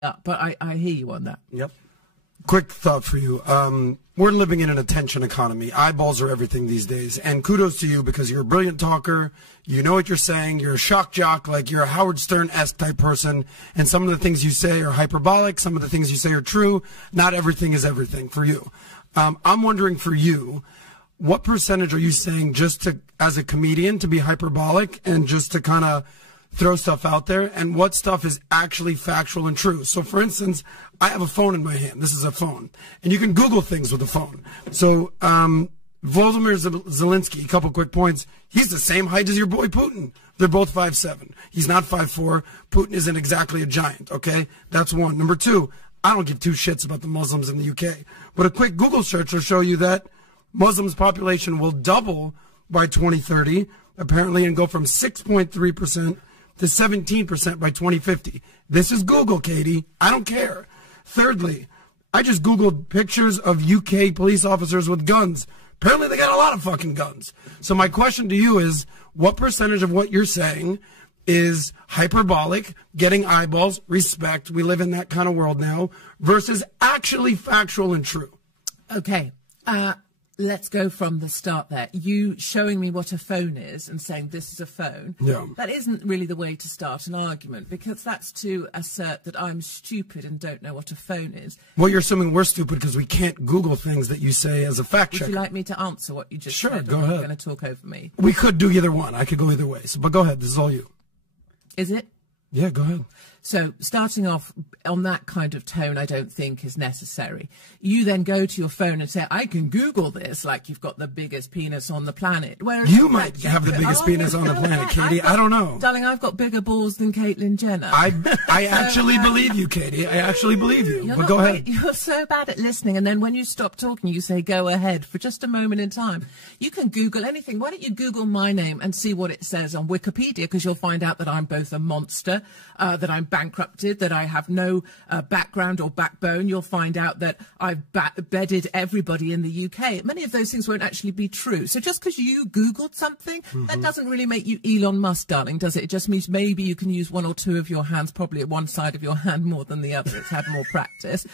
but I hear you on that. Yep. Quick thought for you. We're living in an attention economy. Eyeballs are everything these days. And kudos to you because you're a brilliant talker. You know what you're saying. You're a shock jock, like you're a Howard Stern-esque type person. And some of the things you say are hyperbolic. Some of the things you say are true. Not everything is everything for you. I'm wondering for you, what percentage are you saying just to, as a comedian, to be hyperbolic and just to kind of throw stuff out there, and what stuff is actually factual and true? So, for instance, I have a phone in my hand. This is a phone. And you can Google things with a phone. So, Volodymyr Zelensky, a couple quick points. He's the same height as your boy Putin. They're both 5'7". He's not 5'4". Putin isn't exactly a giant, okay? That's one. Number two, I don't give two shits about the Muslims in the UK. But a quick Google search will show you that Muslims' population will double by 2030, apparently, and go from 6.3% to 17% by 2050. This is Google, Katie. I don't care. Thirdly, I just Googled pictures of UK police officers with guns. Apparently, they got a lot of fucking guns. So my question to you is, what percentage of what you're saying is hyperbolic, getting eyeballs, respect, we live in that kind of world now, versus actually factual and true? Okay. Let's go from the start there. You showing me what a phone is and saying this is a phone, that isn't really the way to start an argument, because that's to assert that I'm stupid and don't know what a phone is. Well, you're assuming we're stupid because we can't Google things that you say as a fact checker. Would you like me to answer what you just said? Sure, go ahead. You're going to talk over me. We could do either one. I could go either way. So, but go ahead. This is all you. Is it? Yeah, go ahead. So starting off on that kind of tone, I don't think is necessary. You then go to your phone and say, I can Google this, like you've got the biggest penis on the planet. Whereas you might have the biggest penis on the planet, Katie. I don't know. Darling, I've got bigger balls than Caitlyn Jenner. I actually believe you, Katie. I actually believe you. But go ahead. You're so bad at listening, and then when you stop talking, you say, go ahead, for just a moment in time. You can Google anything. Why don't you Google my name and see what it says on Wikipedia, because you'll find out that I'm both a monster, that I'm bankrupted, that I have no background or backbone. You'll find out that I've bedded everybody in the UK. Many of those things won't actually be true. So just because you Googled something, that doesn't really make you Elon Musk, darling, does it? It just means maybe you can use one or two of your hands, probably at one side of your hand more than the other. It's had more practice.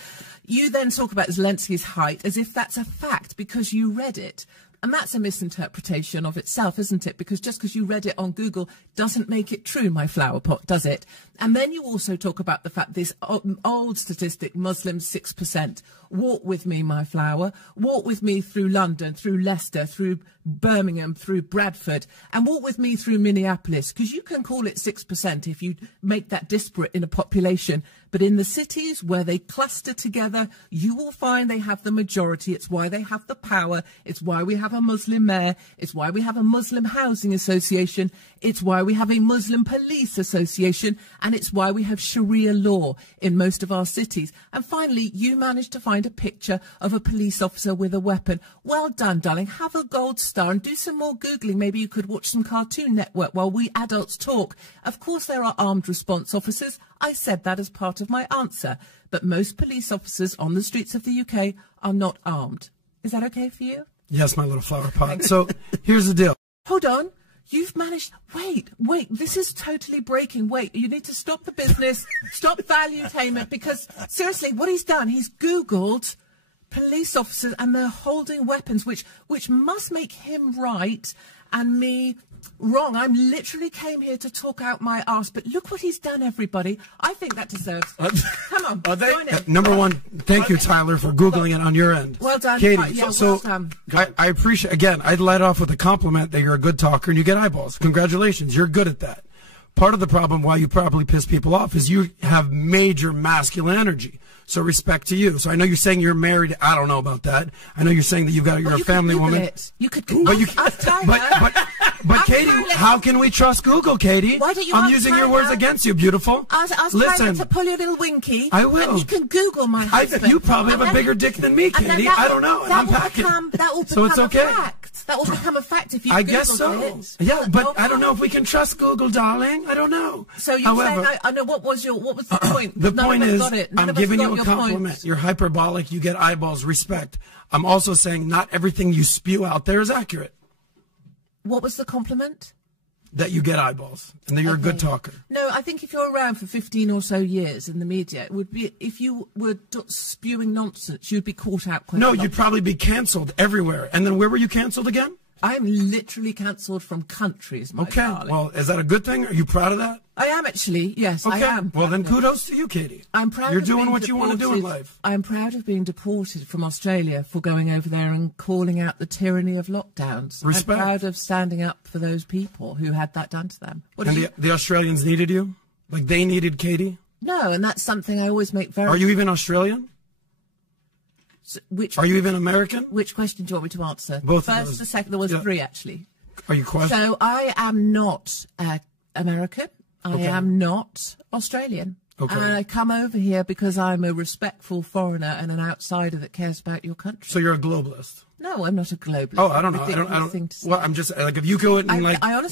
You then talk about Zelensky's height as if that's a fact because you read it. And that's a misinterpretation of itself, isn't it? Because just because you read it on Google doesn't make it true, my flower pot, does it? And then you also talk about the fact this old statistic, Muslims 6%. Walk with me, my flower. Walk with me through London, through Leicester, through Birmingham, through Bradford, and walk with me through Minneapolis, because you can call it 6% if you make that disparate in a population. But in the cities where they cluster together, you will find they have the majority. It's why they have the power. It's why we have a Muslim mayor. It's why we have a Muslim housing association. It's why we have a Muslim police association. And it's why we have Sharia law in most of our cities. And finally, you managed to find a picture of a police officer with a weapon. Well done, darling. Have a gold star and do some more Googling. Maybe you could watch some Cartoon Network while we adults talk. Of course, there are armed response officers. I said that as part of my answer. But most police officers on the streets of the UK are not armed. Is that okay for you? Yes, my little flower pot. So here's the deal. Hold on. You've managed... Wait, this is totally breaking. Wait, you need to stop the business, stop valuetainment, because, seriously, what he's done, he's Googled police officers and they're holding weapons, which must make him right and me wrong. I literally came here to talk out my arse, but look what he's done, everybody. I think that deserves... Come on, join in. Number one, thank you, Tyler, for Googling it on your end. Well done, Katie. Yeah, so I appreciate, again, I'd let off with a compliment that you're a good talker and you get eyeballs. Congratulations, you're good at that. Part of the problem why you probably piss people off is you have major masculine energy. So respect to you. So I know you're saying you're married. I don't know about that. I know you're saying that you're a family woman. You could. But Katie, how can we trust Google, Katie? Why don't you I'm using your words against you, beautiful. Listen, to pull your little winky. I will. And you can Google my husband. You probably have a bigger dick than me, Katie. I don't know. That will become it's okay. a fact. That will become a fact if you Google it. I guess so. Yeah, but I don't know if we can trust Google, darling. I don't know. So you're saying, I know, what was the point? The point is, I'm giving you a compliment. You're hyperbolic. You get eyeballs. Respect. I'm also saying not everything you spew out there is accurate. What was the compliment? that you get eyeballs and that you're a good talker. No, I think if you're around for 15 or so years in the media, it would be, if you were spewing nonsense, you'd be caught out quite a lot. No, you'd probably be cancelled everywhere. And then where were you cancelled again? I'm literally cancelled from countries, my darling. Well, is that a good thing? Are you proud of that? I am actually, yes, okay. I am. Well, then kudos to you, Katie. I'm proud You're of doing being what you want to do in life. I'm proud of being deported from Australia for going over there and calling out the tyranny of lockdowns. Respect. I'm proud of standing up for those people who had that done to them. And the Australians needed you? Like they needed Katie? No, and that's something I always make very... Are you even Australian? So, are you even American? Which question do you want me to answer? Both First, of those. the second, there was three actually. Are you questioning? So I am not American. I am not Australian. Okay. And I come over here because I'm a respectful foreigner and an outsider that cares about your country. So you're a globalist? No, I'm not a globalist. Oh, I don't know. I don't. Well, I'm just like, if you go and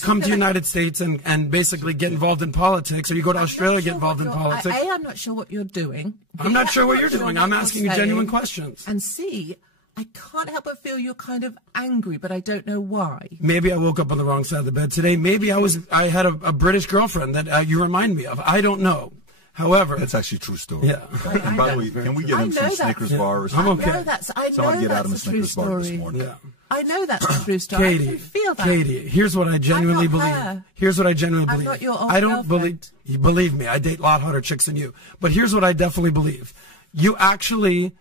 come to the United States and basically get involved in politics, or you go to Australia and get involved in politics. I'm not sure what you're doing. I'm not sure what you're doing. I'm asking you genuine questions. And C, I can't help but feel you're kind of angry, but I don't know why. Maybe I woke up on the wrong side of the bed today. Maybe I had a British girlfriend that you remind me of. I don't know. However, that's actually a true story. Yeah. And by the way, can we get him some Snickers bars? I'm okay. Someone get Adam a Snickers bar this morning. Yeah. I know that's a true story. Katie, I can feel that. Katie, here's what I genuinely believe. Here's what I genuinely believe. I'm not your old I don't believe me. I date a lot hotter chicks than you. But here's what I definitely believe. You actually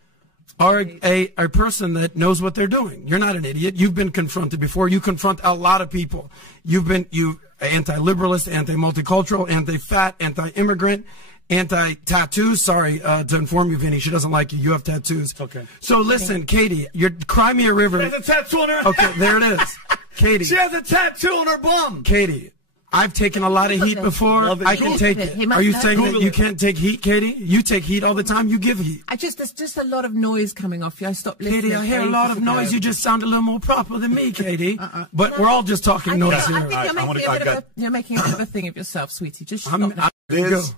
are a person that knows what they're doing. You're not an idiot. You've been confronted before. You confront a lot of people. You anti-liberalist, anti-multicultural, anti-fat, anti-immigrant, anti-tattoos. Sorry to inform you, Vinny. She doesn't like you. You have tattoos. Okay. So listen, Katie, you're Crimea River. She has a tattoo on her. Okay, there it is. Katie. She has a tattoo on her bum. Katie, I've taken a lot of heat before. I can take it. Are you saying that you can't take heat, Katie? You take heat all the time. You give heat. There's just a lot of noise coming off you. I stopped listening. Katie, I hear a lot of noise. You just sound a little more proper than me, Katie. But we're all just talking noise here. I think you're making a bit of a thing of yourself, sweetie. Just stop. Liz,